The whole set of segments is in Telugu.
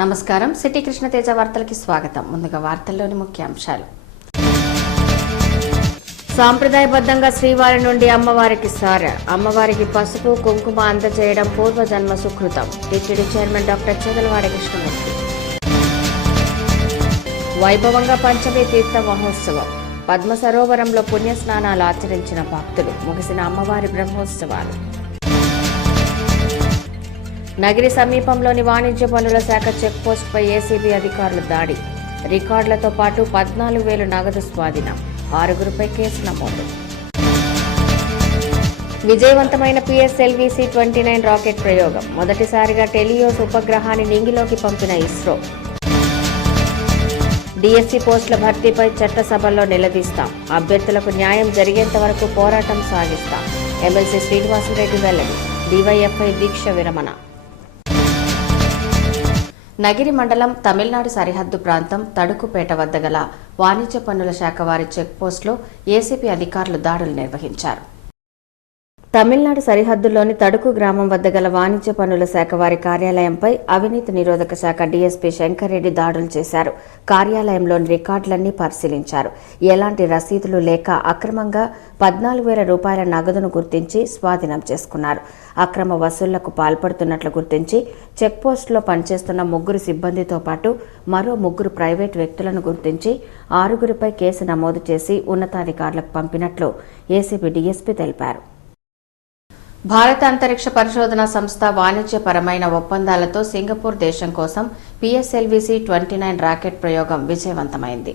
నమస్కారం. సిటీ కృష్ణ తేజ వార్తలకి స్వాగతం. ముందుగా వార్తల్లోని ముఖ్యాంశాలు. సాంప్రదాయబద్ధంగా శ్రీవారి నుండి అమ్మవారికి సార, అమ్మవారికి పసుపు కుంకుమ అందజేయడం పూర్వజన్మ సుకృతం. TTD chairman doctor Chedalavadi Krishnamurthy. వైభవంగా పంచమి తీర్థ మహోత్సవం. పద్మ సరోవరంలో పుణ్యస్నానాలు ఆచరించిన భక్తులు. ముగిసిన అమ్మవారి బ్రహ్మోత్సవాలు. నగిరి సమీపంలోని వాణిజ్య పనుల శాఖ చెక్పోస్టుపై ఏసీబీ అధికారులు దాడి. రికార్డులతో పాటు 14,000 నగదు స్వాధీనం. 6గురిపై కేసు నమోదు. విజయవంతమైన PSLV-C-29 రాకెట్ ప్రయోగం. మొదటిసారిగా టెలియోస్ ఉపగ్రహాన్ని నింగిలోకి పంపిన ఇస్రో. డిఎస్సీ పోస్టుల భర్తీపై చట్టసభల్లో నిలదీస్తాం. అభ్యర్థులకు న్యాయం జరిగేంత వరకు పోరాటం సాగిస్తాం. ఎమ్మెల్సీ శ్రీనివాసరెడ్డి వెల్లడి. DYFI దీక్ష విరమణ. నగిరి మండలం తమిళనాడు సరిహద్దు ప్రాంతం తడుకుపేట వద్ద గల వాణిజ్య పన్నుల శాఖ వారి చెక్పోస్టులో ఏసీబీ అధికారులు దాడులు నిర్వహించారు. తమిళనాడు సరిహద్దులోని తడుకు గ్రామం వద్ద గల వాణిజ్య పన్నుల శాఖ వారి కార్యాలయంపై అవినీతి నిరోధక శాఖ డీఎస్పీ శంకర్ రెడ్డి దాడులు చేశారు. కార్యాలయంలోని రికార్డులన్నీ పరిశీలించారు. ఎలాంటి రసీదులు లేక అక్రమంగా 14,000 రూపాయల నగదును గుర్తించి స్వాధీనం చేసుకున్నారు. అక్రమ వసూళ్లకు పాల్పడుతున్నట్లు గుర్తించి చెక్పోస్టులో పనిచేస్తున్న 3 సిబ్బందితో పాటు మరో 3 ప్రైవేటు వ్యక్తులను గుర్తించి 6గురిపై కేసు నమోదు చేసి ఉన్నతాధికారులకు పంపినట్లు ఏసీబీ డీఎస్పీ తెలిపారు. భారత అంతరిక్ష పరిశోధన సంస్థ వాణిజ్యపరమైన ఒప్పందాలతో సింగపూర్ దేశం కోసం PSLV-C-29 రాకెట్ ప్రయోగం విజయవంతమైంది.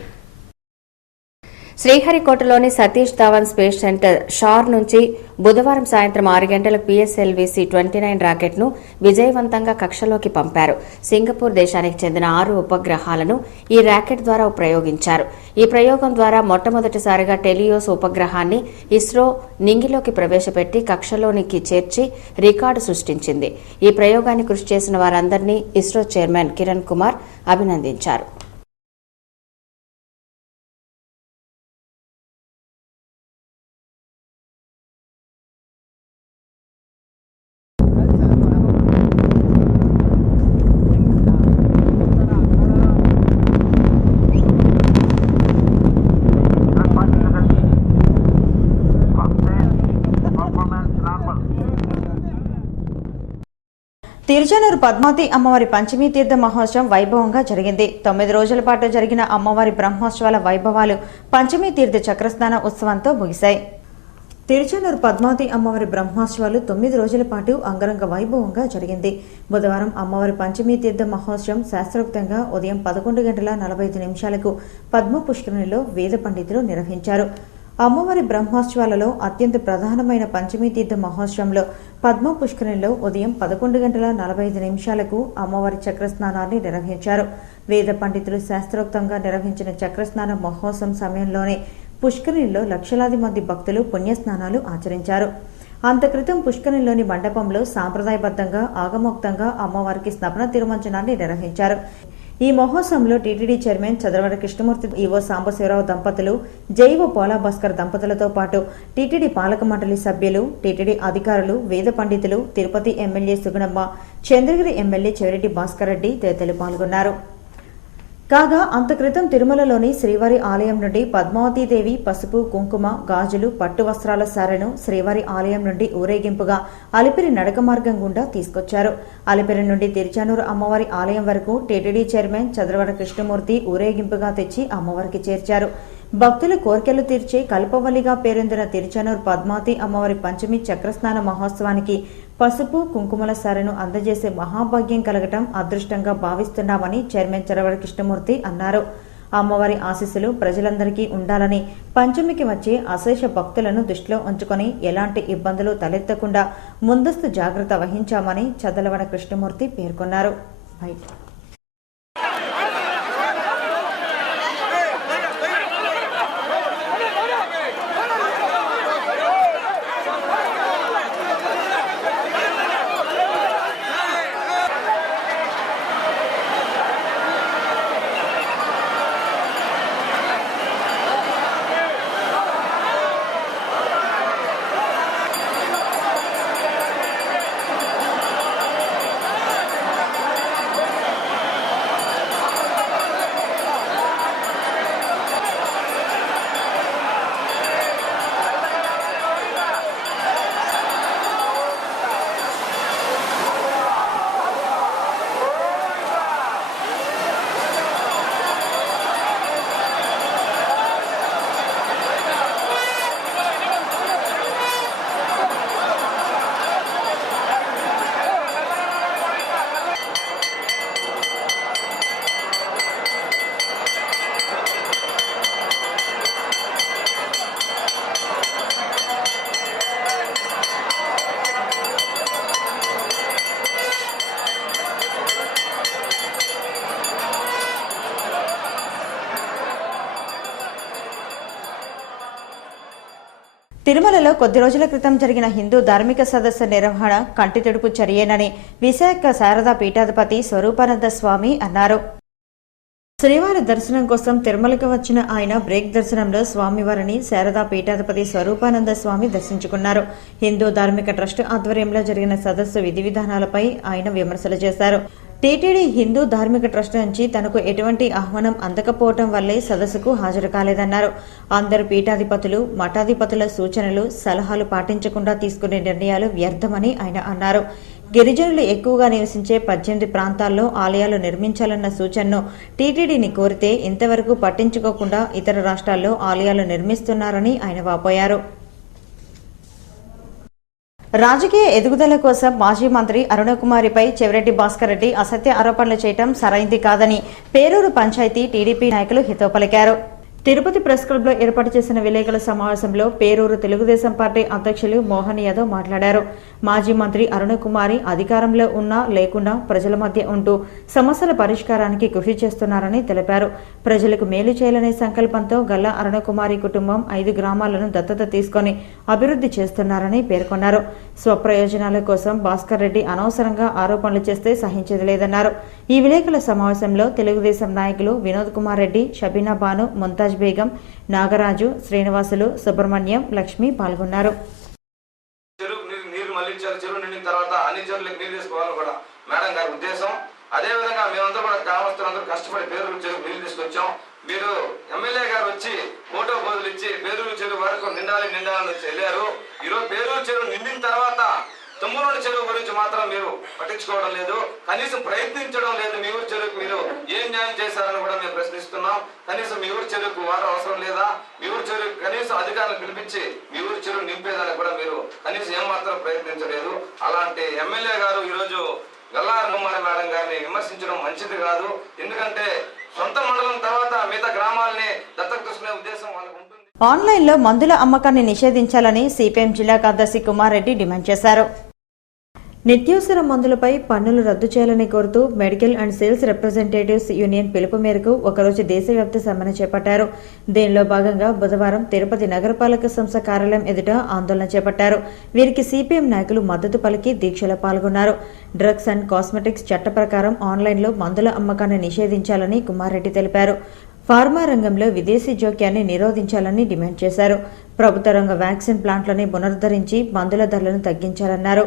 శ్రీహరికోటలోని సతీష్ ధావన్ స్పేస్ సెంటర్ షార్ నుంచి బుధవారం సాయంత్రం 6 గంటలకు PSLV-C-29 రాకెట్ను విజయవంతంగా కక్షలోకి పంపారు. సింగపూర్ దేశానికి చెందిన 6 ఉపగ్రహాలను ఈ రాకెట్ ద్వారా ప్రయోగించారు. ఈ ప్రయోగం ద్వారా మొట్టమొదటిసారిగా టెలియోస్ ఉపగ్రహాన్ని ఇస్రో నింగిలోకి ప్రవేశపెట్టి కక్షలోనికి చేర్చి రికార్డు సృష్టించింది. ఈ ప్రయోగాన్ని కృషి చేసిన వారందరినీ ఇస్రో చైర్మన్ కిరణ్ కుమార్ అభినందించారు. తిరుచానూరు పద్మావతి అమ్మవారి పంచమీ తీర్థ మహోత్సవం వైభవంగా జరిగింది. 9 రోజుల పాటు జరిగిన అమ్మవారి బ్రహ్మోత్సవాల వైభవాలు పంచమీ తీర్థ చక్రస్నాన ఉత్సవంతో ముగిశాయి. తిరుచానూరు పద్మావతి అమ్మవారి బ్రహ్మోత్సవాలు 9 రోజుల పాటు అంగరంగ వైభవంగా జరిగింది. బుధవారం అమ్మవారి పంచమీ తీర్థ మహోత్సవం శాస్త్రోక్తంగా ఉదయం 11:45 పద్మ పుష్కరిణిలో వేద పండితులు నిర్వహించారు. అమ్మవారి బ్రహ్మోత్సవాలలో అత్యంత ప్రధానమైన పంచమీ తీర్థ మహోత్సవంలో పద్మ పుష్కరిణిలో ఉదయం 11:45 అమ్మవారి చక్రస్నానాన్ని నిర్వహించారు. వేద పండితులు శాస్త్రోక్తంగా నిర్వహించిన చక్రస్నాన మహోత్సవం సమయంలోనే పుష్కరిణిలో లక్షలాది మంది భక్తులు పుణ్యస్నానాలు ఆచరించారు. అంతక్రితం పుష్కరిణిలోని మండపంలో సాంప్రదాయబద్ధంగా ఆగమోక్తంగా అమ్మవారికి స్నపన తిరుమంజనాన్ని నిర్వహించారు. ఈ మహోత్సవంలో TTD chairman Chadalavada Krishnamurthy, EO Sambasivarao దంపతులు, జైవో పోలా భాస్కర్ దంపతులతో పాటు టీటీడీ పాలక మండలి సభ్యులు, టీటీడీ అధికారులు, వేద పండితులు, తిరుపతి ఎమ్మెల్యే సుగుణమ్మ, చంద్రగిరి ఎమ్మెల్యే చెవిరెడ్డి భాస్కర్ రెడ్డి తదితరులు పాల్గొన్నారు. కాగా అంతక్రితం తిరుమలలోని శ్రీవారి ఆలయం నుండి పద్మావతీదేవి పసుపు కుంకుమ గాజులు పట్టు వస్త్రాల సారెను శ్రీవారి ఆలయం నుండి ఊరేగింపుగా అలిపిరి నడక మార్గం గుండా తీసుకొచ్చారు. అలిపిరి నుండి తిరుచానూరు అమ్మవారి ఆలయం వరకు టీటీడీ చైర్మన్ చదలవాడ కృష్ణమూర్తి ఊరేగింపుగా తెచ్చి అమ్మవారికి చేర్చారు. భక్తుల కోర్కెలు తీర్చే కల్పవల్లిగా పేరొందిన తిరుచానూరు పద్మావతి అమ్మవారి పంచమి చక్రస్నాన మహోత్సవానికి పసుపు కుంకుమల సారెను అందజేసే మహాభాగ్యం కలగటం అదృష్టంగా భావిస్తున్నామని చైర్మన్ చదలవాడ కృష్ణమూర్తి అన్నారు. అమ్మవారి ఆశీస్సులు ప్రజలందరికీ ఉండాలని, పంచమికి వచ్చే అశేష భక్తులను దృష్టిలో ఉంచుకొని ఎలాంటి ఇబ్బందులు తలెత్తకుండా ముందస్తు జాగ్రత్త వహించామని చదలవాడ కృష్ణమూర్తి పేర్కొన్నారు. తిరుమలలో కొద్ది రోజుల క్రితం జరిగిన హిందూ ధార్మిక సదస్సు నిర్వహణ కంటితుడుపు చర్యేనని విశాఖ శారదా పీఠాధిపతి స్వరూపానంద స్వామి అన్నారు. శ్రీవారి దర్శనం కోసం తిరుమలకు వచ్చిన ఆయన బ్రేక్ దర్శనంలో స్వామివారిని శారదా పీఠాధిపతి స్వరూపానంద స్వామి దర్శించుకున్నారు. హిందూ ధార్మిక ట్రస్ట్ ఆధ్వర్యంలో జరిగిన సదస్సు విధి విధానాలపై ఆయన విమర్శలు చేశారు. టీటీడీ హిందూ ధార్మిక ట్రస్ట్ నుంచి తనకు ఎటువంటి ఆహ్వానం అందకపోవటం వల్లే సదస్సుకు హాజరు కాలేదన్నారు. అందరు పీఠాధిపతులు మఠాధిపతుల సూచనలు సలహాలు పాటించకుండా తీసుకునే నిర్ణయాలు వ్యర్థమని ఆయన అన్నారు. గిరిజనులు ఎక్కువగా నివసించే 18 ప్రాంతాల్లో ఆలయాలు నిర్మించాలన్న సూచనను టీటీడీని కోరితే ఇంతవరకు పట్టించుకోకుండా ఇతర రాష్ట్రాల్లో ఆలయాలు నిర్మిస్తున్నారని ఆయన వాపోయారు. రాజకీయ ఎదుగుదల కోసం మాజీ మంత్రి అరుణకుమారిపై చెవిరెడ్డి భాస్కర్ రెడ్డి అసత్య ఆరోపణలు చేయడం సరైంది కాదని పేరూరు పంచాయతీ టీడీపీ నాయకులు హితవు పలికారు. తిరుపతి ప్రెస్ క్లబ్లో ఏర్పాటు చేసిన విలేకరుల సమావేశంలో పేరూరు తెలుగుదేశం పార్టీ అధ్యక్షులు మోహన్ యాదవ్ మాట్లాడారు. మాజీ మంత్రి అరుణకుమారి అధికారంలో ఉన్నా లేకున్నా ప్రజల మధ్య ఉంటూ సమస్యల పరిష్కారానికి కృషి చేస్తున్నారని తెలిపారు. ప్రజలకు మేలు చేయాలనే సంకల్పంతో గల్లా అరుణకుమారి కుటుంబం 5 గ్రామాలను దత్తత తీసుకుని అభివృద్ధి చేస్తున్నారని పేర్కొన్నారు. స్వప్రయోజనాల కోసం భాస్కర్ రెడ్డి అనవసరంగా ఆరోపణలు చేస్తే సహించేది లేదన్నారు. ఈ విలేకరుల సమావేశంలో తెలుగుదేశం నాయకులు వినోద్ కుమార్ రెడ్డి, షబీనా బాను, ముంతాజ్ బేగం, నాగరాజు, శ్రీనివాసులు, సుబ్రహ్మణ్యం, లక్ష్మి పాల్గొన్నారు. చెరువు నిండిన తర్వాత అన్ని చెరువులకు నీరు తీసుకోవాలని కూడా మేడం గారి ఉద్దేశం. అదేవిధంగా మేమందరూ కూడా గ్రామస్తులందరూ కష్టపడి పేరూరు చెరువు నీళ్లు తీసుకొచ్చాం. మీరు ఎమ్మెల్యే గారు వచ్చి ఫోటో బదులు ఇచ్చి పేరూరు చెరువు వరకు నిండాలని వెళ్ళారు. ఈరోజు పేరూరు చెరువు నిండిన తర్వాత తుమ్మలూరు చెరువు గురించి మాత్రం మీరు పట్టించుకోవడం లేదు, కనీసం ప్రయత్నించడం లేదు. మీ ఊరు చెరువుకు మీరు ఏం న్యాయం చేశారని కూడా మేము ప్రశ్నిస్తున్నాం. కనీసం మీ ఊరు చెరువుకు వారం అవసరం లేదా? మీ ఊరు చెరువు కనీసం అధికారులు పిలిపించి మీ ఊరు చెరువు నింపేదానికి కూడా మీరు కనీసం ఏమాత్రం ప్రయత్నించలేదు. అలాంటి ఎమ్మెల్యే గారు ఈరోజు గల్లా అరుణకుమారి మేడం గారిని విమర్శించడం మంచిది కాదు. ఎందుకంటే సొంత మండలం తర్వాత మిగతా గ్రామాలని దత్తత తీసుకునే ఉద్దేశం వాళ్ళకు ఉంటుంది. ఆన్లైన్లో మందుల అమ్మకాన్ని నిషేధించాలని సిపిఎం జిల్లా కార్యదర్శి కుమార్ రెడ్డి డిమాండ్ చేశారు. నిత్యావసర మందులపై పన్నులు రద్దు చేయాలని కోరుతూ medical and sales representatives union పిలుపు మేరకు ఒకరోజు దేశవ్యాప్త సమ్మెను చేపట్టారు. దీనిలో భాగంగా బుధవారం తిరుపతి నగరపాలక సంస్థ కార్యాలయం ఎదుట ఆందోళన చేపట్టారు. వీరికి సిపిఎం నాయకులు మద్దతు పలికి దీక్షలో పాల్గొన్నారు. డ్రగ్స్ అండ్ కాస్మెటిక్స్ చట్ట ప్రకారం ఆన్లైన్లో మందుల అమ్మకాన్ని నిషేధించాలని కుమార్ రెడ్డి తెలిపారు. ఫార్మా రంగంలో విదేశీ జోక్యాన్ని నిరోధించాలని డిమాండ్ చేశారు. ప్రభుత్వ రంగ వ్యాక్సిన్ ప్లాంట్లని పునరుద్ధరించి మందుల ధరలను తగ్గించాలన్నారు.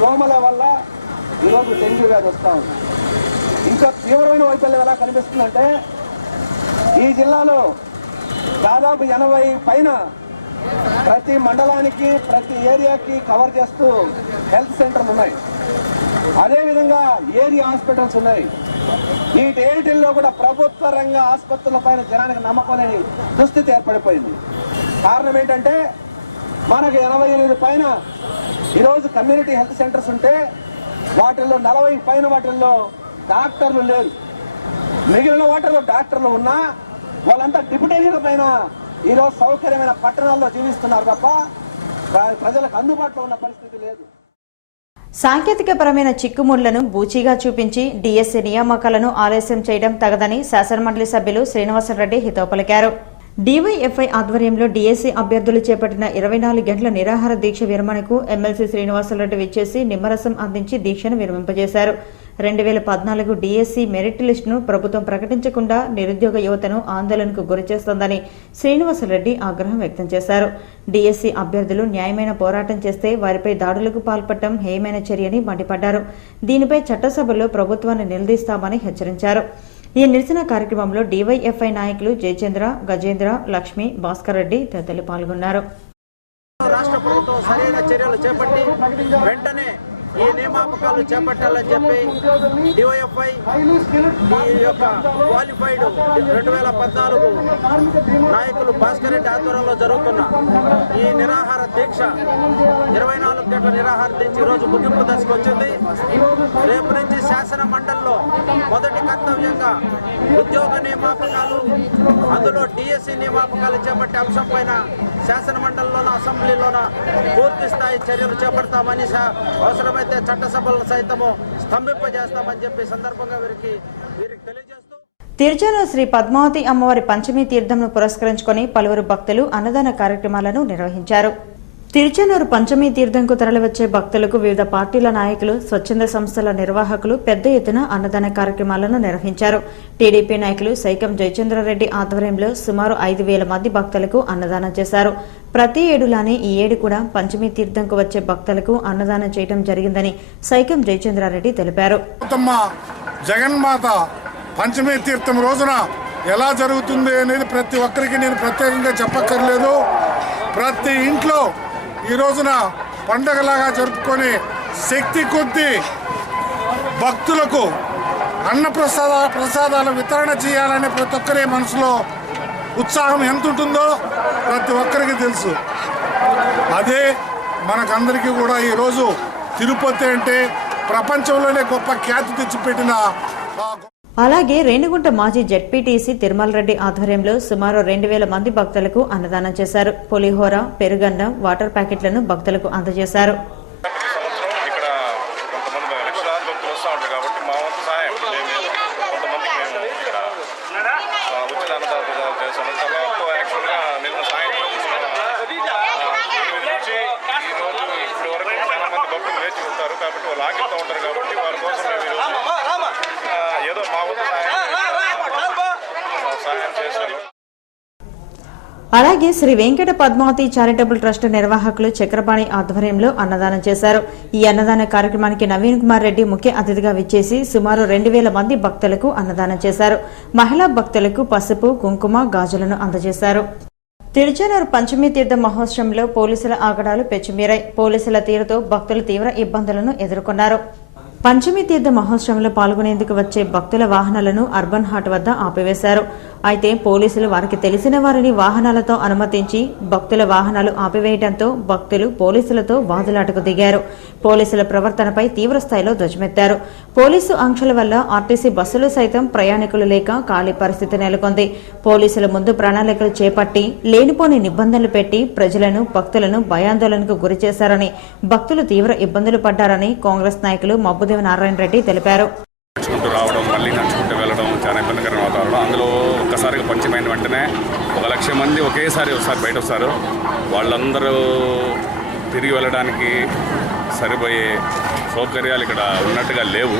దోమల వల్ల ఈరోజు డెంగ్యూ వ్యాధి వస్తూ ఉంది. ఇంకా తీవ్రమైన వైఫల్యం ఎలా కనిపిస్తుందంటే ఈ జిల్లాలో దాదాపు 80 పైన ప్రతి మండలానికి ప్రతి ఏరియాకి కవర్ చేస్తూ హెల్త్ సెంటర్లు ఉన్నాయి. అదేవిధంగా ఏరియా హాస్పిటల్స్ ఉన్నాయి. వీటిలో కూడా ప్రభుత్వ రంగ ఆసుపత్రుల పైన జనానికి నమ్మకం లేని దుస్థితి ఏర్పడిపోయింది. కారణం ఏంటంటే మనకు 88 పైన ఈరోజు కమ్యూనిటీ హెల్త్ సెంటర్స్ ఉంటే వాటిల్లో 40 పైన వాటిల్లో డాక్టర్లు లేరు. మిగిలిన వాటిల్లో డాక్టర్లు ఉన్నా వాళ్ళంతా డిప్యూటేషన్ పైన ఈరోజు సౌకర్యమైన పట్టణాల్లో జీవిస్తున్నారు తప్ప ప్రజలకు అందుబాటులో ఉన్న పరిస్థితి లేదు. సాంకేతికపరమైన చిక్కుముళ్లను బూచీగా చూపించి డిఎస్సీ నియామకాలను ఆలస్యం చేయడం తగదని శాసనమండలి సభ్యులు శ్రీనివాసరెడ్డి హితవు పలికారు. డివైఎఫ్ఐ ఆధ్వర్యంలో డిఎస్సీ అభ్యర్థులు చేపట్టిన 24 గంటల నిరాహార దీక్ష విరమణకు ఎమ్మెల్సీ శ్రీనివాసరెడ్డి విచ్చేసి నిమ్మరసం అందించి దీక్షను విరమింపజేశారు. 2014 డిఎస్సీ మెరిట్ లిస్టును ప్రభుత్వం ప్రకటించకుండా నిరుద్యోగ యువతను ఆందోళనకు గురిచేస్తోందని శ్రీనివాసరెడ్డి ఆగ్రహం వ్యక్తం చేశారు. డిఎస్సీ అభ్యర్థులు న్యాయమైన పోరాటం చేస్తే వారిపై దాడులకు పాల్పడటం హేయమైన చర్యని మండిపడ్డారు. దీనిపై చట్టసభలో ప్రభుత్వాన్ని నిలదీస్తామని హెచ్చరించారు. ఈ నిరసన కార్యక్రమంలో డివైఎఫ్ఐ నాయకులు జయచంద్ర, గజేంద్ర, లక్ష్మి, భాస్కర్ రెడ్డి తదితరులు పాల్గొన్నారు. రాష్ట్ర ప్రభుత్వం సరైన చర్యలు చేపట్టి వెంటనే ఈ నియామకాలు చేపట్టాలని చెప్పి డివైఎఫ్ఐ ఈ యొక్క క్వాలిఫైడ్ 2014 నాయకులు భాస్కర్ రెడ్డి ఆధ్వర్యంలో జరుగుతున్న ఈ నిరాహార దీక్ష 24 గంటల నిరాహార దీక్ష ఈరోజు ముగింపు దశకు వచ్చింది. రేపు నుంచి శాసన మండలిలో మొదటి కర్తవ్యంగా ఉద్యోగ నియామకాలు, అందులో డిఎస్సీ నియామకాలు చేపట్టే అంశం పైన శాసన మండలిలోన అసెంబ్లీలోన పూర్తి స్థాయి చర్యలు చేపడతామని, అవసరమైతే చట్టసభలను సైతము స్తంభింపజేస్తామని చెప్పి సందర్భంగా వీరికి తెలియజేస్తూ తిరుచానూరు శ్రీ పద్మావతి అమ్మవారి పంచమి తీర్థంను పురస్కరించుకొని పలువురు భక్తులు అన్నదాన కార్యక్రమాలను నిర్వహించారు. తిరుచానూరు పంచమి తీర్థంకు తరలివచ్చే భక్తులకు వివిధ పార్టీల నాయకులు, స్వచ్ఛంద సంస్థల నిర్వాహకులు పెద్ద ఎత్తున అన్నదాన కార్యక్రమాలను నిర్వహించారు. టీడీపీ నాయకులు సైకం జయచంద్రారెడ్డి ఆధ్వర్యంలో సుమారు 5,000 మంది భక్తులకు అన్నదానం చేశారు. ప్రతి ఏడులానే ఈ ఏడు కూడా పంచమి తీర్థంకు వచ్చే భక్తులకు అన్నదానం చేయడం జరిగిందని సైకం జయచంద్రారెడ్డి తెలిపారు. జగన్మాత పంచమి తీర్థం రోజున ఎలా జరుగుతుంది అనేది ప్రతి ఒక్కరికి నేను ప్రత్యేకంగా చెప్పక్కర్లేదు. ప్రతి ఇంట్లో ఈ రోజున పండగలాగా జరుపుకొని శక్తి కొద్దీ భక్తులకు ప్రసాదాల వితరణ చేయాలనే ప్రతి ఒక్కరి మనసులో ఉత్సాహం ఎంత ఉంటుందో ప్రతి ఒక్కరికి తెలుసు. అదే మనకందరికీ కూడా ఈరోజు తిరుపతి అంటే ప్రపంచంలోనే గొప్ప ఖ్యాతి తెచ్చిపెట్టిన. అలాగే రేణిగుంట మాజీ జెడ్పీటీసీ తిరుమల రెడ్డి ఆధ్వర్యంలో సుమారు 2,000 మంది భక్తులకు అన్నదానం చేశారు. పులిహోర, పెరుగన్నం, వాటర్ ప్యాకెట్లను భక్తులకు అందజేశారు. అలాగే శ్రీ వెంకట పద్మావతి చారిటబుల్ ట్రస్ట్ నిర్వాహకులు చక్రపాణి ఆధ్వర్యంలో అన్నదానం చేశారు. ఈ అన్నదాన కార్యక్రమానికి నవీన్ కుమార్ రెడ్డి ముఖ్య అతిథిగా విచ్చేసి సుమారు 2,000 మంది భక్తులకు అన్నదానం చేశారు. మహిళా భక్తులకు పసుపు, కుంకుమ, గాజులను అందజేశారు. తిరుచానూరు పంచమి తీర్థ మహోత్సవంలో పోలీసుల ఆగడాలు పెచ్చుమీరాయి. పోలీసుల తీరుతో భక్తులు తీవ్ర ఇబ్బందులను ఎదుర్కొన్నారు. పంచమి తీర్థ మహోత్సవంలో పాల్గొనేందుకు వచ్చే భక్తుల వాహనాలను అర్బన్ హాట్ వద్ద ఆపివేశారు. అయితే పోలీసులు వారికి తెలిసిన వారిని వాహనాలతో అనుమతించి భక్తుల వాహనాలు ఆపివేయడంతో భక్తులు పోలీసులతో వాదులాటకు దిగారు. పోలీసుల ప్రవర్తనపై తీవ్రస్థాయిలో ధ్వజమెత్తారు. పోలీసు ఆంక్షల వల్ల ఆర్టీసీ బస్సులు సైతం ప్రయాణికులు లేక ఖాళీ పరిస్థితి నెలకొంది. పోలీసుల ముందు ప్రణాళికలు చేపట్టి లేనిపోని నిబంధనలు పెట్టి ప్రజలను, భక్తులను భయాందోళనకు గురిచేశారని, భక్తులు తీవ్ర ఇబ్బందులు పడ్డారని కాంగ్రెస్ నాయకులు మబ్బుదేవి నారాయణ రెడ్డి తెలిపారు. నడుచుకుంటూ రావడం, మళ్ళీ నడుచుకుంటూ వెళ్ళడం చాలా ఇబ్బందికరమైన వాతావరణం. అందులో ఒక్కసారిగా పంచమైన వెంటనే 1,00,000 మంది ఒకేసారి బయట వస్తారు. వాళ్ళందరూ తిరిగి వెళ్ళడానికి సరిపోయే సౌకర్యాలు ఇక్కడ ఉన్నట్టుగా లేవు.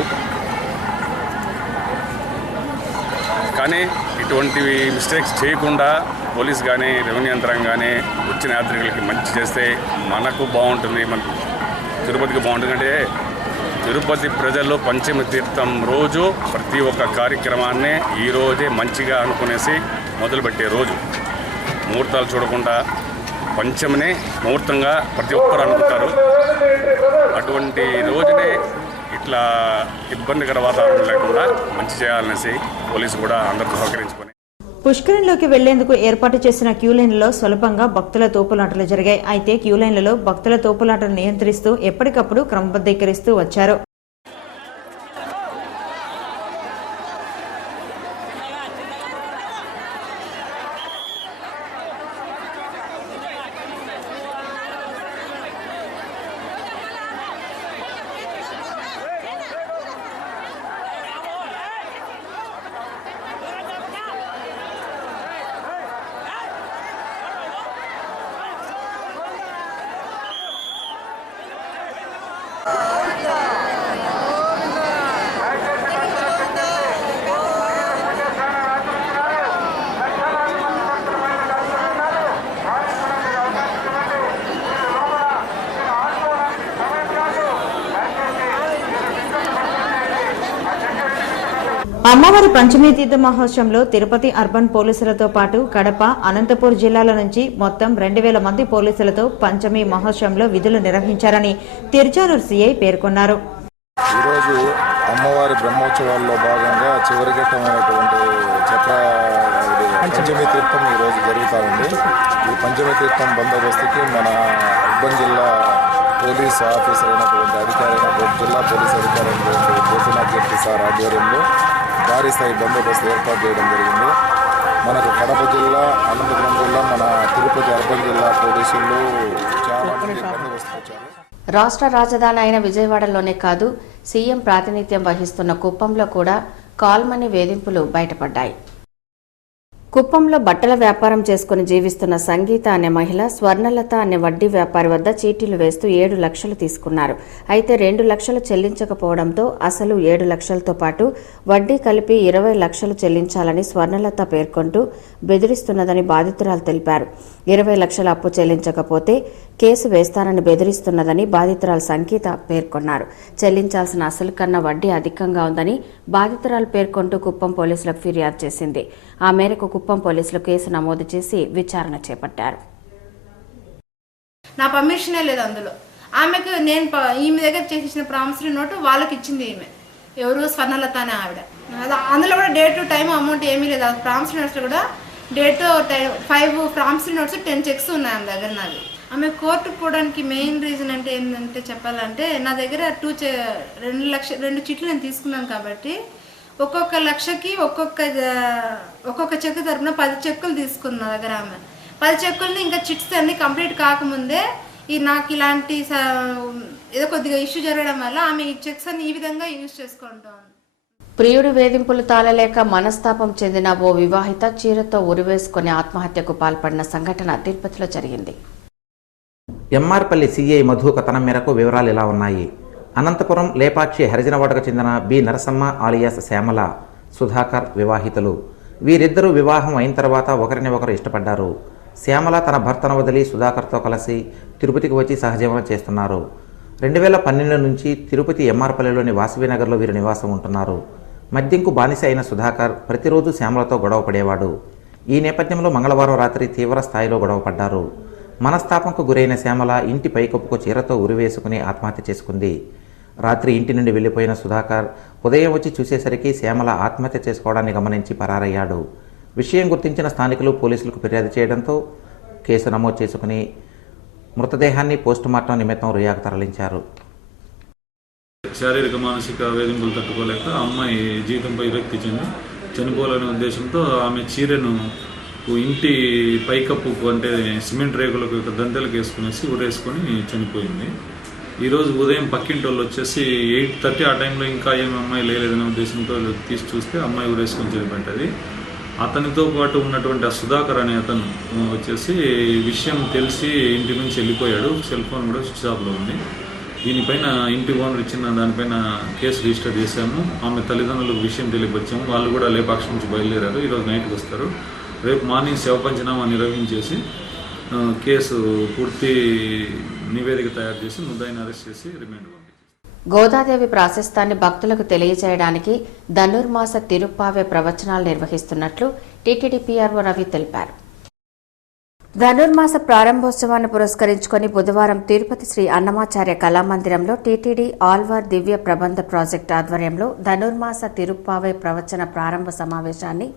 కానీ ఇటువంటి మిస్టేక్స్ చేయకుండా పోలీస్ కానీ, రెవెన్యూ యంత్రాంగం కానీ వచ్చిన యాత్రికులకి మంచి చేస్తే మనకు బాగుంటుంది, మన తిరుపతికి బాగుంటుంది. అంటే తిరుపతి ప్రజలు పంచమి తీర్థం రోజు ప్రతి ఒక్క కార్యక్రమాన్ని ఈరోజే మంచిగా అనుకునేసి మొదలుపెట్టే రోజు. ముహూర్తాలు చూడకుండా పంచమిని ముహూర్తంగా ప్రతి ఒక్కరు అనుకుంటారు. అటువంటి రోజునే ఇట్లా ఇబ్బందికర వాతావరణం లేకుండా మంచి చేయాలనేసి పోలీసు కూడా అందరితో సహకరించుకొని పుష్కరంలోకి వెళ్లేందుకు ఏర్పాటు చేసిన క్యూలైన్లలో స్వల్పంగా భక్తుల తోపులాటలు జరిగాయి. అయితే క్యూలైన్లలో భక్తుల తోపులాటను నియంత్రిస్తూ ఎప్పటికప్పుడు క్రమబద్ధీకరిస్తూ వచ్చారు. అమ్మవారి పంచమి తీర్థ మహోత్సవంలో తిరుపతి అర్బన్ పోలీసులతో పాటు కడప, అనంతపూర్ జిల్లాల నుంచి మొత్తం 2,000 మంది పోలీసులతో పంచమి మహోత్సవంలో విధులు నిర్వహించారని తిరుచానూరు సీఐ పేర్కొన్నారు. ఈరోజు అమ్మవారి బ్రహ్మోత్సవాల్లో భాగంగా చివరి ఘట్టమైనటువంటి పంచమి తీర్థం ఈరోజు జరుగుతూ ఉంది. ఈ పంచమి తీర్థం బందోబస్తుకి మన అర్బన్ జిల్లా పోలీస్ ఆఫీసర్ అయినటువంటి అధికారి అయినటువంటి జిల్లా పోలీస్ అధికారి అయినటువంటి గోపీనాథ్ జెట్టి సార్ ఆధ్వర్యంలో భారీ స్థాయి బందోబస్తు ఏర్పాటు చేయడం జరిగింది. మనకు కడప జిల్లా, అనంతపురం జిల్లా, మన తిరుపతి అర్బన్ జిల్లా పోలీసులు చాలా మంది బందోబస్తు వచ్చారు. రాష్ట్ర రాజధాని అయిన విజయవాడలోనే కాదు, సీఎం ప్రాతినిధ్యం వహిస్తున్న కుప్పంలో కూడా కాల్ మనీ వేధింపులు బయటపడ్డాయి. కుప్పంలో బట్టల వ్యాపారం చేసుకుని జీవిస్తున్న సంగీత అనే మహిళ స్వర్ణలత అనే వడ్డీ వ్యాపారి వద్ద చీటీలు వేస్తూ 7 లక్షలు తీసుకున్నారు. అయితే 2 లక్షలు చెల్లించకపోవడంతో అసలు 7 లక్షలతో పాటు వడ్డీ కలిపి 20 లక్షలు చెల్లించాలని స్వర్ణలత పేర్కొంటూ బెదిరిస్తున్నదని బాధితురాలు తెలిపారు. 20 లక్షల అప్పు చెల్లించకపోతే కేసు వేస్తానని బెదిరిస్తున్నదని బాధితురాలు సంగీత పేర్కొన్నారు. చెల్లించాల్సిన అసలు కన్నా వడ్డీ అధికంగా ఉందని బాధితురాలు పేర్కొంటూ కుప్పం పోలీసులకు ఫిర్యాదు చేసింది. ఆ మేరకు కుప్పం పోలీసులు కేసు నమోదు చేసి విచారణ చేపట్టారు. నా పర్మిషనే లేదు అందులో. ఆమెకు నేను ఈమె దగ్గర చేసిన ప్రామిసరీ నోటు వాళ్ళకి ఇచ్చింది ఈమె, ఎవరు స్వర్ణలత అనే ఆవిడ. అందులో కూడా డేట్ టైం అమౌంట్ ఏమీ లేదు. ఆ ప్రామిసరీ నోట్స్ కూడా డేట్ 5 ప్రామిసరీ నోట్స్ 10 చెక్స్ ఉన్నాయి ఆమె దగ్గర. నాది ఆమె కోర్టుకు పోవడానికి మెయిన్ రీజన్ అంటే ఏంటంటే చెప్పాలంటే, నా దగ్గర 2 చీట్లు నేను తీసుకున్నాను కాబట్టి ఒక్కొక్క లక్షకి ఒక్కొక్క చెక్ తరపున 10 చెక్కులు తీసుకుంది నా దగ్గర ఆమె. 10 చెక్కుల్ని ఇంకా చిట్స్ అన్ని కంప్లీట్ కాకముందే నాకు ఇలాంటి ఏదో కొద్దిగా ఇష్యూ జరగడం వల్ల ఆమె ఈ చెక్స్ అన్ని ఈ విధంగా యూజ్ చేసుకుంటాం. ప్రియుడి వేధింపులు తాళలేక మనస్తాపం చెందిన ఓ వివాహిత చీరతో ఉరివేసుకుని ఆత్మహత్యకు పాల్పడిన సంఘటన తిరుపతిలో జరిగింది. ఎంఆర్పల్లి సిఐ మధు కథనం మేరకు వివరాలు ఇలా ఉన్నాయి. అనంతపురం లేపాక్షి హరిజనవాడకు చెందిన బి నరసమ్మ ఆలియాస్ శ్యామల, సుధాకర్ వివాహితులు. వీరిద్దరూ వివాహం అయిన తర్వాత ఒకరిని ఒకరు ఇష్టపడ్డారు. శ్యామల తన భర్తను వదిలి సుధాకర్తో కలిసి తిరుపతికి వచ్చి సహజీవనం చేస్తున్నారు. 2012 నుంచి తిరుపతి ఎంఆర్పల్లిలోని వాసవినగర్లో వీరు నివాసం ఉంటున్నారు. మద్యంకు బానిస అయిన సుధాకర్ ప్రతిరోజు శ్యామలతో గొడవ పడేవాడు. ఈ నేపథ్యంలో మంగళవారం రాత్రి తీవ్ర స్థాయిలో గొడవ పడ్డారు. మనస్తాపంకు గురైన శ్యామల ఇంటి పైకప్పుకు చీరతో ఉరివేసుకుని ఆత్మహత్య చేసుకుంది. రాత్రి ఇంటి నుండి వెళ్లిపోయిన సుధాకర్ ఉదయం వచ్చి చూసేసరికి శ్యామల ఆత్మహత్య చేసుకోవడాన్ని గమనించి పరారయ్యాడు. విషయం గుర్తించిన స్థానికులు పోలీసులకు ఫిర్యాదు చేయడంతో కేసు నమోదు చేసుకుని మృతదేహాన్ని పోస్టుమార్టం నిమిత్తం రుయాకు తరలించారు. శారీరక మానసిక వేధింపులు తట్టుకోలేక అమ్మాయి జీవితంపై విరక్తి చెంది చనిపోవాలనే ఉద్దేశంతో ఆమె చీరను ఇంటి పైకప్పుకు అంటే సిమెంట్ రేకులకు దంతెలకు వేసుకునేసి ఊరేసుకొని చనిపోయింది. ఈరోజు ఉదయం పక్కింటి వాళ్ళు వచ్చేసి 8:30 ఆ టైంలో ఇంకా ఏమి అమ్మాయి లేదనే ఉద్దేశంతో తీసి చూస్తే అమ్మాయి ఊరేసుకొని చనిపోయింది. అతనితో పాటు ఉన్నటువంటి ఆ సుధాకర్ అనే అతను వచ్చేసి విషయం తెలిసి ఇంటి నుంచి వెళ్ళిపోయాడు. సెల్ ఫోన్ కూడా స్విచ్ ఆఫ్లో ఉంది. దీనిపైన ఇంటి ఓనర్ ఇచ్చిన దానిపైన కేసు రిజిస్టర్ చేశాము. ఆమె తల్లిదండ్రులకు విషయం తెలియపరిచాము. వాళ్ళు కూడా లేపాక్షి నుంచి బయలుదేరారు. ఈరోజు నైట్కి వస్తారు. రేపు మార్నింగ్ శవ పంచనామా నిర్వహించేసి కేసు పూర్తి నివేదిక తయారు చేసి ముద్దాయిని అరెస్ట్ చేసి రిమాండ్ పంపించారు. గోదాదేవి ప్రాశస్తాన్ని భక్తులకు తెలియజేయడానికి ధనుర్మాస తిరుప్పావే ప్రవచనాలు నిర్వహిస్తున్నట్లు టీటీడీ పీఆర్ఓ రవి తెలిపారు. ధనుర్మాస ప్రారంభోత్సవాన్ని పురస్కరించుకొని బుధవారం తిరుపతి శ్రీ అన్నమాచార్య కళామందిరంలో టీటీడీ ఆల్వార్ దివ్య ప్రబంధ ప్రాజెక్టు ఆధ్వర్యంలో ధనుర్మాస తిరుప్పావే ప్రవచన ప్రారంభ సమావేశాన్ని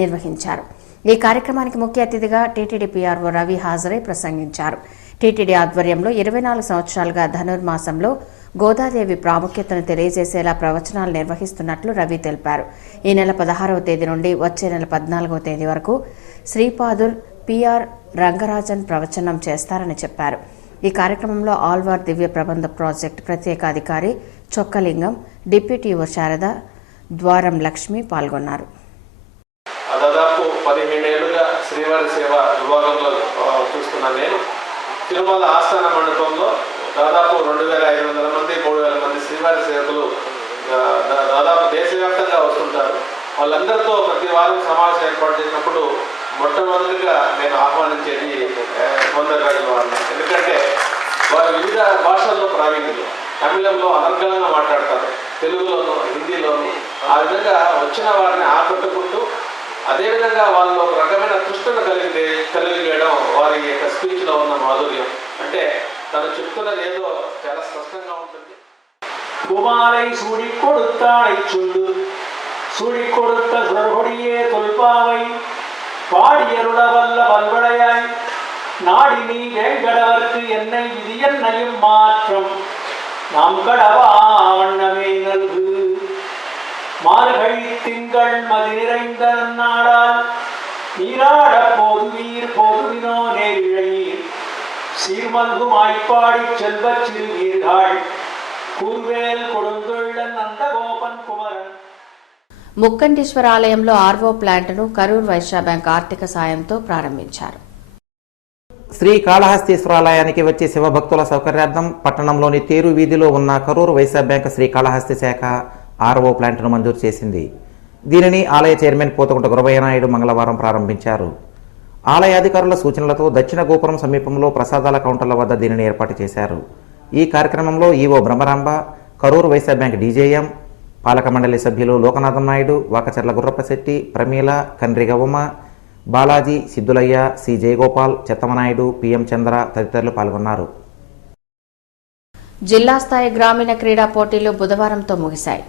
నిర్వహించారు. ఈ కార్యక్రమానికి ముఖ్య అతిథిగా టీటీడీ పీఆర్ఓ రవి హాజరై ప్రసంగించారు. టీటీడీ ఆధ్వర్యంలో 24 సంవత్సరాలుగా ధనుర్మాసంలో గోదాదేవి ప్రాముఖ్యతను తెలియజేసేలా ప్రవచనాలు నిర్వహిస్తున్నట్లు రవి తెలిపారు. ఈ నెల 16వ తేదీ నుండి వచ్చే నెల 14వ తేదీ వరకు శ్రీపాదుల్ పిఆర్ రంగరాజన్ ప్రవచనం చేస్తారని చెప్పారు. ఈ కార్యక్రమంలో ఆల్వార్ దివ్య ప్రబంధ ప్రాజెక్టు ప్రత్యేక అధికారి చొక్కలింగం, డిప్యూటీ ఓ శారద, ద్వారం లక్ష్మి పాల్గొన్నారు. దాదాపు 17 ఏళ్లుగా శ్రీవారి సేవ విభాగంలో చూస్తున్నాను నేను. తిరుమల ఆస్థాన మండపంలో దాదాపు 2500 మంది 3000 మంది శ్రీవారి సేవకులు దాదాపు దేశవ్యాప్తంగా వస్తుంటారు. వాళ్ళందరితో ప్రతి వారం సమావేశం ఏర్పాటు చేసినప్పుడు మొట్టమొదటిగా నేను ఆహ్వానించేది సౌందర్యరాజుల వారిని. ఎందుకంటే వారు వివిధ భాషల్లో ప్రావీణ్యులు. తమిళంలో అనర్గళంగా మాట్లాడతారు, తెలుగులోను హిందీలోను. ఆ విధంగా వచ్చిన వారిని ఆకట్టుకుంటూ అదేవిధంగా వాళ్ళు ఒక రకమైన తృష్ణను కలిగేయడం వారి యొక్క స్పీచ్లో ఉన్న మాధుర్యం. అంటే తను చెప్తున్నది ఏదో చాలా స్పష్టంగా ఉంటుంది. குமாரை சூடி கொடுத்தானை சொல்லு, சூடி கொடுத்த சுடர்கொடியே தொல்பாவை பாடியருள வல்ல பல்வளையாய் நாடி நீ வேங்கடவர்க்கு என்னை விதி என்னையும் மாற்றம் நாம் கடவா வண்ணமே நல்கு. மார்கழி திங்கள் மதி நிறைந்த நாடால் நீராட போதுவீர் போதுவினோ நேரிழையீர் சீர்மல்கும் ஆய்ப்பாடி செல்வச் சிறுவீர்கள் கூர்வேல் கொடுந்தொள்ளன் நந்தகோபன் குமரன். ముక్కండేశ్వర ఆలయంలో ఆర్వో ప్లాంట్ను కరూర్ వైశ్య బ్యాంక్ ఆర్థిక సాయంతో ప్రారంభించారు. శ్రీకాళహస్తీశ్వరాలయానికి వచ్చే శివభక్తుల సౌకర్యార్థం పట్టణంలోని తేరు వీధిలో ఉన్న కరూర్ వైశ్య బ్యాంక్ శ్రీకాళహస్తి శాఖ ఆర్వో ప్లాంట్ను మంజూరు చేసింది. దీనిని ఆలయ చైర్మన్ పోతకుంట గురవయ్య నాయుడు మంగళవారం ప్రారంభించారు. ఆలయ అధికారుల సూచనలతో దక్షిణ గోపురం సమీపంలో ప్రసాదాల కౌంటర్ల వద్ద దీనిని ఏర్పాటు చేశారు. ఈ కార్యక్రమంలో ఈవో బ్రహ్మరాంబ, కరూర్ వైశ్య బ్యాంక్ డీజేఎం, పాలక మండలి సభ్యులు లోకనాథం నాయుడు, వాకచర్ల గుర్రప్పశెట్టి, ప్రమీల, కండ్రిగ ఉమ, బాలాజీ, సిద్ధులయ్య, సి జయగోపాల్, చెత్తమనాయుడు, పిఎం చంద్ర తదితరులు పాల్గొన్నారు. జిల్లా స్థాయి గ్రామీణ క్రీడా పోటీలు బుధవారంతో ముగిశాయి.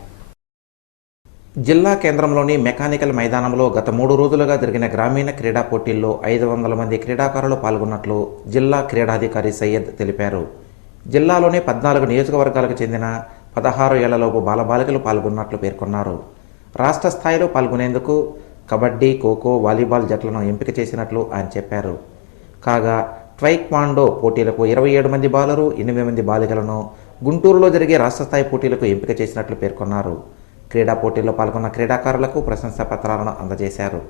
జిల్లా కేంద్రంలోని మెకానికల్ మైదానంలో గత 3 రోజులుగా జరిగిన గ్రామీణ క్రీడా పోటీల్లో 500 మంది క్రీడాకారులు పాల్గొన్నట్లు జిల్లా క్రీడాధికారి సయ్యద్ తెలిపారు. జిల్లాలోని 14 నియోజకవర్గాలకు చెందిన 16 ఏళ్లలోపు బాలబాలికలు పాల్గొన్నట్లు పేర్కొన్నారు. రాష్ట్ర స్థాయిలో పాల్గొనేందుకు కబడ్డీ, ఖోఖో, వాలీబాల్ జట్లను ఎంపిక చేసినట్లు ఆయన చెప్పారు. కాగా ట్వైక్వాండో పోటీలకు 27 మంది బాలరు, 8 మంది బాలికలను గుంటూరులో జరిగే రాష్ట్ర స్థాయి పోటీలకు ఎంపిక చేసినట్లు పేర్కొన్నారు. క్రీడా పోటీల్లో పాల్గొన్న క్రీడాకారులకు ప్రశంసా పత్రాలను అందజేశారు.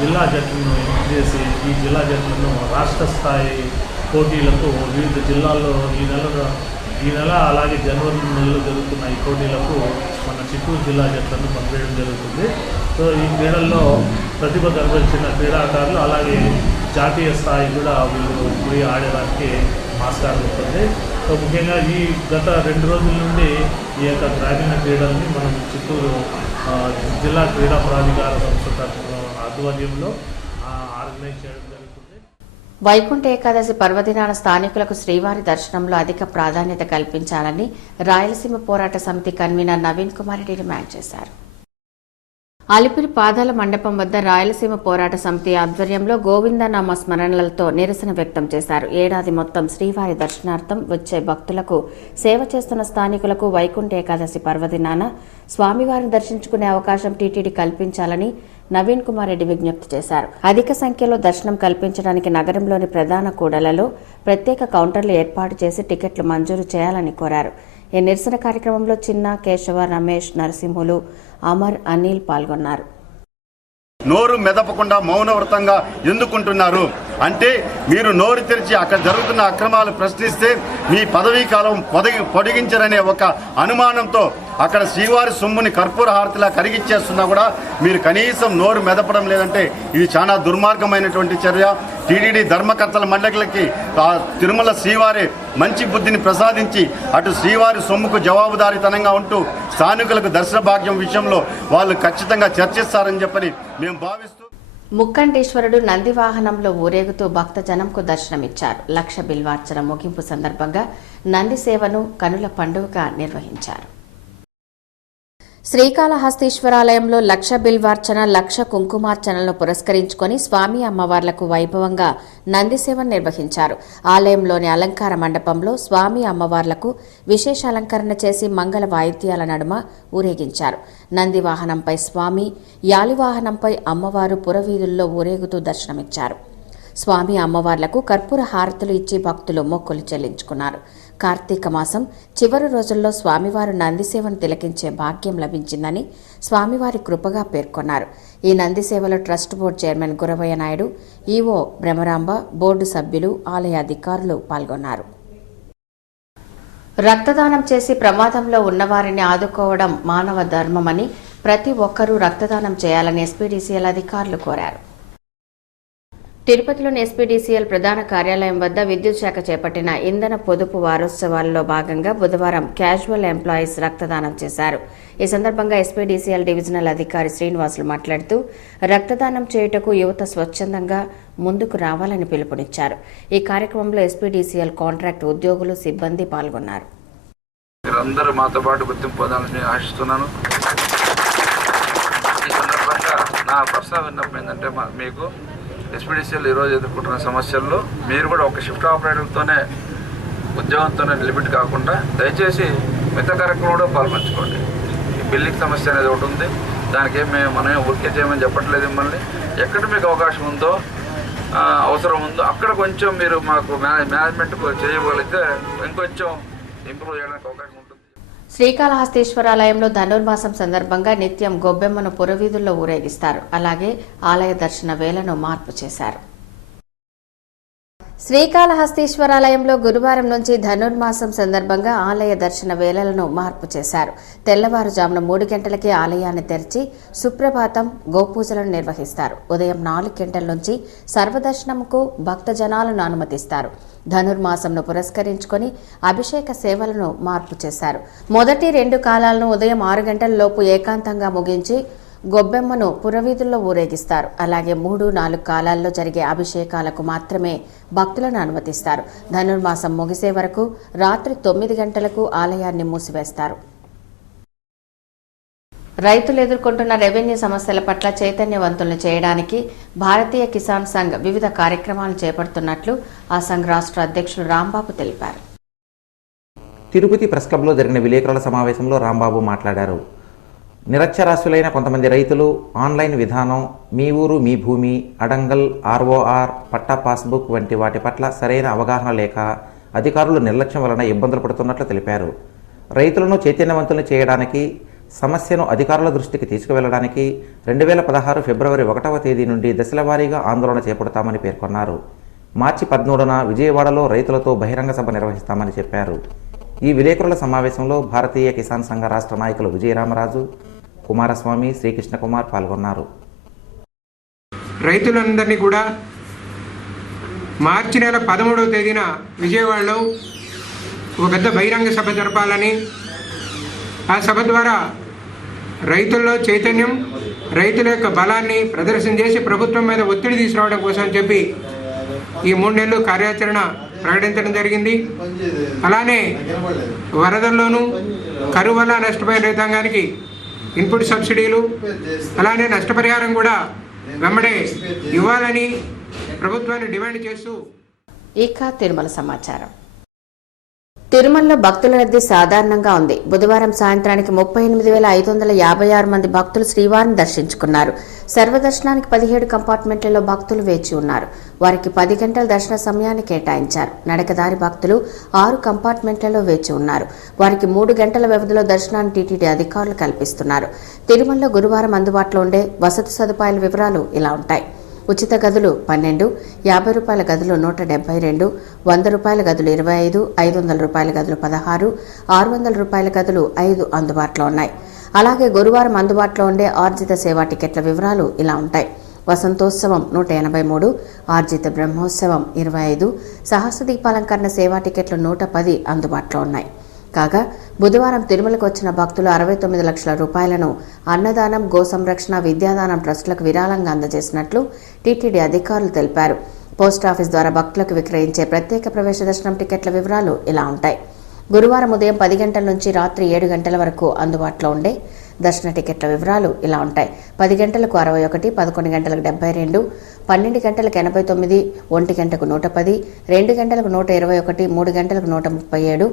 జిల్లా జట్లను ఎంపిక చేసి ఈ జిల్లా జట్లను రాష్ట్ర స్థాయి పోటీలకు వివిధ జిల్లాల్లో ఈ నెల అలాగే జనవరి నెలలో జరుగుతున్న ఈ పోటీలకు మన చిత్తూరు జిల్లా జట్లను పంపేయడం జరుగుతుంది. సో ఈ క్రీడల్లో ప్రతిభ కనబరిచిన క్రీడాకారులు అలాగే జాతీయ స్థాయి కూడా వీళ్ళు పోయి ఆడడానికి ఆస్కారం ఉంటుంది. సో ముఖ్యంగా ఈ గత 2 రోజుల నుండి ఈ యొక్క గ్రామీణ క్రీడల్ని మనం చిత్తూరు జిల్లా క్రీడా ప్రాధికార సంస్థ ఆధ్వర్యంలో ఆర్గనైజ్ చేయడం జరుగుతుంది. వైకుంఠ ఏకాదశి పర్వదినాన స్థానికులకు శ్రీవారి దర్శనంలో అధిక ప్రాధాన్యత కల్పించాలని రాయలసీమ పోరాట సమితి కన్వీనర్ నవీన్ కుమార్ రెడ్డి డిమాండ్ చేశారు. అలిపిరి పాదాల మండపం వద్ద రాయలసీమ పోరాట సమితి ఆధ్వర్యంలో గోవిందనామ స్మరణలతో నిరసన వ్యక్తం చేశారు. ఏడాది మొత్తం శ్రీవారి దర్శనార్థం వచ్చే భక్తులకు సేవ చేస్తున్న స్థానికులకు వైకుంఠ ఏకాదశి పర్వదినాన స్వామివారిని దర్శించుకునే అవకాశం టీటీడీ కల్పించాలని నవీన్ కుమార్ రెడ్డి విజ్ఞప్తి చేశారు. అధిక సంఖ్యలో దర్శనం కల్పించడానికి నగరంలోని ప్రధాన కూడళ్లలో ప్రత్యేక కౌంటర్లు ఏర్పాటు చేసి టికెట్లు మంజూరు చేయాలని కోరారు. ఈ నిరసన కార్యక్రమంలో చిన్న, కేశవ, రమేష్, నరసింహులు, అమర్, అనిల్ పాల్గొన్నారు. నోరు మెదపకుండా మౌనవ్రతంగా ఎందుకుంటున్నారు అంటే మీరు నోరు తెరిచి అక్కడ జరుగుతున్న అక్రమాలు ప్రశ్నిస్తే మీ పదవీ కాలం పొడిగించరనే ఒక అనుమానంతో అక్కడ శ్రీవారి సొమ్ముని కర్పూర హారతిలా కరిగిచ్చేస్తున్నా కూడా మీరు కనీసం నోరు మెదపడం లేదంటే ఇది చాలా దుర్మార్గమైనటువంటి చర్య. టీటీడీ ధర్మకర్తల మండలికి తిరుమల శ్రీవారి మంచి బుద్ధిని ప్రసాదించి అటు శ్రీవారి సొమ్ముకు జవాబుదారీతనంగా ఉంటూ స్థానికులకు దర్శన భాగ్యం విషయంలో వాళ్ళు ఖచ్చితంగా చర్చిస్తారని చెప్పని మేము భావిస్తూ ముక్కండేశ్వరుడు నంది వాహనంలో ఊరేగుతూ భక్త జనంకు దర్శనమిచ్చారు. లక్ష బిల్వార్చన ముగింపు సందర్భంగా నంది సేవను కనుల పండుగగా నిర్వహించారు. శ్రీకాళహస్తీశ్వరాలయంలో లక్ష బిల్వార్చన, లక్ష కుంకుమార్చనలను పురస్కరించుకొని స్వామి అమ్మవార్లకు వైభవంగా నంది సేవను నిర్వహించారు. ఆలయంలోని అలంకార మండపంలో స్వామి అమ్మవార్లకు విశేష అలంకరణ చేసి మంగళ వాయిద్యాల నడుమ ఊరేగించారు. నంది వాహనంపై స్వామి, యాలివాహనంపై అమ్మవారు పురవీధుల్లో ఊరేగుతూ దర్శనమిచ్చారు. స్వామి అమ్మవార్లకు కర్పూర హారతులు ఇచ్చి భక్తులు మొక్కులు చెల్లించుకున్నారు. కార్తీక మాసం చివరి రోజుల్లో స్వామివారు నందిసేవను తిలకించే భాగ్యం లభించిందని స్వామివారి కృపగా పేర్కొన్నారు. ఈ నందిసేవలో trust board chairman Guravayya Naidu, EO Brahmaramba, board సభ్యులు, ఆలయ అధికారులు పాల్గొన్నారు. రక్తదానం చేసి ప్రమాదంలో ఉన్నవారిని ఆదుకోవడం మానవ ధర్మమని ప్రతి ఒక్కరూ రక్తదానం చేయాలని ఎస్పీడీసీఎల్ అధికారులు కోరారు. తిరుపతిలోని ఎస్పీడీసీఎల్ ప్రధాన కార్యాలయం వద్ద విద్యుత్ శాఖ చేపట్టిన ఇంధన పొదుపు వారోత్సవాల్లో భాగంగా బుధవారం క్యాజువల్ ఎంప్లాయీస్ రక్తదానం చేశారు. ఈ సందర్భంగా ఎస్పీడీసీఎల్ డివిజనల్ అధికారి శ్రీనివాసులు మాట్లాడుతూ రక్తదానం చేయుటకు యువత స్వచ్ఛందంగా ముందుకు రావాలని పిలుపునిచ్చారు. ఈ కార్యక్రమంలో ఎస్పీడీసీఎల్ కాంట్రాక్ట్ ఉద్యోగులు, సిబ్బంది పాల్గొన్నారు. మీరందరూ మాతో పాటు గుర్తింపు పొందాలని ఆశిస్తున్నాను. ఈ సందర్భంగా నా పర్సనల్ విన్నపం ఏంటంటే మీకు ఎస్పీడీసీఎల్ ఈరోజు ఎదుర్కొంటున్న సమస్యల్లో మీరు కూడా ఒక షిఫ్ట్ ఆపరేటర్తోనే ఉద్యోగంతోనే లిమిట్ కాకుండా దయచేసి మిగతా కార్యక్రమంలో పాల్పంచుకోండి. ఈ బిల్లింగ్ సమస్య అనేది ఒకటి ఉంది, దానికి మనం ఊరికే చేయమని చెప్పట్లేదు. మిమ్మల్ని ఎక్కడ మీకు అవకాశం ఉందో, అవసరం ఉందో అక్కడ కొంచెం మీరు మాకు మేనేజ్మెంట్ చేయగలిగితే ఇంకొంచెం ఇంప్రూవ్ చేయడానికి అవకాశం ఉంటుంది. శ్రీకాళహస్తీశ్వరాలయంలో ధనుర్మాసం సందర్భంగా నిత్యం గొబ్బెమ్మను పురవీధుల్లో ఊరేగిస్తారు. అలాగే ఆలయ దర్శన వేళను మార్పు చేశారు. శ్రీకాళహస్తీశ్వరాలయంలో గురువారం నుంచి ధనుర్మాసం సందర్భంగా ఆలయ దర్శన వేళలను మార్పు చేశారు. తెల్లవారుజామున 3 గంటలకే ఆలయాన్ని తెరిచి సుప్రభాతం గోపూజలను నిర్వహిస్తారు. ఉదయం 4 గంటల నుంచి సర్వదర్శనంకు భక్తజనాలను అనుమతిస్తారు. ధనుర్మాసంను పురస్కరించుకొని అభిషేక సేవలను మార్పు చేశారు. మొదటి 2 కాలాలను ఉదయం 6 గంటల లోపు ఏకాంతంగా ముగించి గొబ్బెమ్మను పురవీధుల్లో ఊరేగిస్తారు. అలాగే 3, 4 కాలాల్లో జరిగే అభిషేకాలకు మాత్రమే భక్తులను అనుమతిస్తారు. ధనుర్మాసం ముగిసే వరకు రాత్రి 9 గంటలకు ఆలయాన్ని మూసివేస్తారు. రైతులు ఎదుర్కొంటున్న రెవెన్యూ సమస్యల పట్ల చైతన్యవంతులను చేయడానికి భారతీయ కిసాన్ సంఘ్ వివిధ కార్యక్రమాలు చేపడుతున్నట్లు ఆ సంఘ్ రాష్ట్ర అధ్యక్షులు రాంబాబు తెలిపారు. తిరుపతి ప్రెస్ క్లబ్లో జరిగిన విలేకరుల సమావేశంలో రాంబాబు మాట్లాడారు. నిరక్షరాస్యులైన కొంతమంది రైతులు ఆన్లైన్ విధానం, మీ ఊరు మీ భూమి, అడంగల్, ఆర్ఓఆర్, పట్టా పాస్బుక్ వంటి వాటి పట్ల సరైన అవగాహన లేక అధికారులు నిర్లక్ష్యం వలన ఇబ్బందులు పడుతున్నట్లు తెలిపారు. రైతులను చైతన్యవంతులను చేయడానికి, సమస్యను అధికారుల దృష్టికి తీసుకువెళ్లడానికి 2016 ఫిబ్రవరి 1వ తేదీ నుండి దశలవారీగా ఆందోళన చేపడతామని పేర్కొన్నారు. మార్చి 13న విజయవాడలో రైతులతో బహిరంగ సభ నిర్వహిస్తామని చెప్పారు. ఈ విలేకరుల సమావేశంలో భారతీయ కిసాన్ సంఘ రాష్ట్ర నాయకులు విజయరామరాజు, కుమారస్వామి, శ్రీకృష్ణ కుమార్ పాల్గొన్నారు. రైతులందరినీ కూడా మార్చి నెల 13వ తేదీన విజయవాడలో ఒక పెద్ద బహిరంగ సభ జరపాలని, ఆ సభ ద్వారా రైతుల్లో చైతన్యం, రైతుల యొక్క బలాన్ని ప్రదర్శన చేసి ప్రభుత్వం మీద ఒత్తిడి తీసుకురావడం కోసం చెప్పి ఈ 3 నెలలు కార్యాచరణ ప్రకటించడం జరిగింది. అలానే వరదల్లోనూ కరువు వల్ల నష్టపోయిన రైతాంగానికి ఇన్పుట్ సబ్సిడీలు, అలానే నష్టపరిహారం కూడా వెంబడే ఇవ్వాలని ప్రభుత్వాన్ని డిమాండ్ చేస్తూ ఇక తిరుమల సమాచారం. తిరుమలలో భక్తుల రద్దీ సాధారణంగా ఉంది. బుధవారం సాయంత్రానికి 38,556 మంది భక్తులు శ్రీవారిని దర్శించుకున్నారు. సర్వదర్శనానికి 17 కంపార్ట్మెంట్లలో భక్తులు వేచి ఉన్నారు. వారికి 10 గంటల దర్శన సమయాన్ని కేటాయించారు. నడకదారి భక్తులు 6 కంపార్ట్మెంట్లలో వేచి ఉన్నారు. వారికి 3 గంటల వ్యవధిలో దర్శనాన్ని టీటీడీ అధికారులు కల్పిస్తున్నారు. తిరుమలలో గురువారం అందుబాటులో ఉండే వసతి సదుపాయాల వివరాలు ఇలా ఉంటాయి. ఉచిత గదులు 12, ₹50 గదులు 172, ₹100 గదులు 25, ₹500 గదులు 16, ₹600 గదులు 5 అందుబాటులో ఉన్నాయి. అలాగే గురువారం అందుబాటులో ఉండే ఆర్జిత సేవా టికెట్ల వివరాలు ఇలా ఉంటాయి. వసంతోత్సవం 183, ఆర్జిత బ్రహ్మోత్సవం 25, సహస్ర దీపాలంకరణ సేవా టికెట్లు 110 అందుబాటులో ఉన్నాయి. కాగా బుధవారం తిరుమలకు వచ్చిన భక్తులు 69 లక్షల రూపాయలను అన్నదానం, గో సంరక్షణ, విద్యాదానం ట్రస్టులకు విరాళంగా అందజేసినట్లు టీటీడీ అధికారులు తెలిపారు. పోస్టాఫీస్ ద్వారా భక్తులకు విక్రయించే ప్రత్యేక ప్రవేశ దర్శనం టికెట్ల వివరాలు ఇలా ఉంటాయి. గురువారం ఉదయం 10 గంటల నుంచి రాత్రి 7 గంటల వరకు అందుబాటులో ఉండే దర్శన టికెట్ల వివరాలు ఇలా ఉంటాయి. 10 గంటలకు 61, 11 గంటలకు 72, 12 గంటలకు 89, 1 గంటకు 110, 2 గంటలకు 121, 3 గంటలకు 137,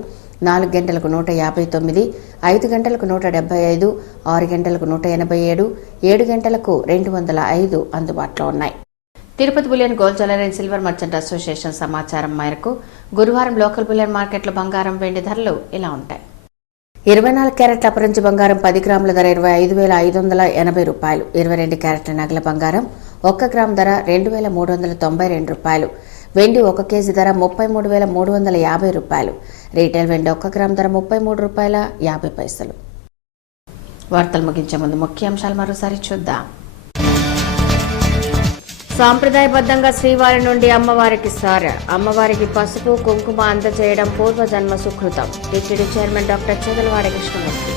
4 గంటలకు 159, 5 గంటలకు 175, 6 గంటలకు 187, 7 గంటలకు 205 అందుబాటులో ఉన్నాయి. Tirupati bullion gold jewellery and silver merchant association సమాచారం మేరకు గురువారం లోకల్ బులియన్ మార్కెట్లో బంగారం, వెండి ధరలు ఇలా ఉంటాయి. 24 క్యారెట్ల అపరంజి బంగారం 10 గ్రాముల ధర ₹25,580, 22 క్యారెట్ల నగల బంగారం 1 గ్రాము ధర ₹2,392, వెండి 1 కేజీ ధర ₹33,350, రీటైల్ వెండి 1 గ్రాము ధర ₹33.50. వార్తలు ముగించే ముందు ముఖ్యాంశాలు మరోసారి చూద్దాం. సాంప్రదాయబద్ధంగా శ్రీవారి నుండి అమ్మవారికి సారె, అమ్మవారికి పసుపు కుంకుమ అందజేయడం పూర్వజన్మ సుకృతం. TTD chairman doctor Chadalavada Krishnamurthy.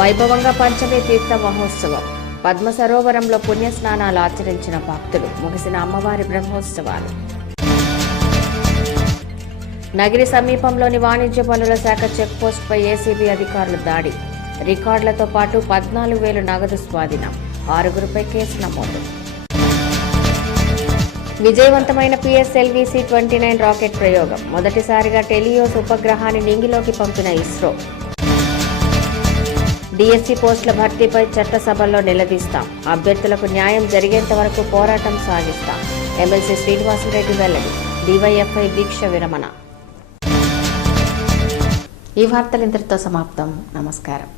వైభవంగా పంచమి తీర్థ మహోత్సవం, పద్మ సరోవరంలో పుణ్యస్నానాలు ఆచరించిన భక్తులు. ముగిసిన అమ్మవారి బ్రహ్మోత్సవాలు. నగిరి సమీపంలోని వాణిజ్య పనుల శాఖ చెక్పోస్టుపై ఏసీబీ అధికారులు దాడి. రికార్డులతో పాటు 14,000 నగదు స్వాధీనం. 6గురిపై కేసు నమోదు. విజయవంతమైన PSLV-C-29 రాకెట్ ప్రయోగం. మొదటిసారిగా టెలియోస్ ఉపగ్రహాన్ని నింగిలోకి పంపిన ఇస్రో. డిఎస్సి పోస్టుల భర్తీపై చట్టసభల్లో నిలదీస్తాం. అభ్యర్థులకు న్యాయం జరిగేంత వరకు పోరాటం సాగిస్తాం. ఎమ్మెల్సీ శ్రీనివాసరెడ్డి వెల్లడి. డివైఎఫ్ఐ దీక్ష విరమణ. ఈ వార్తలు ఇంతటితో సమాప్తం. నమస్కారం.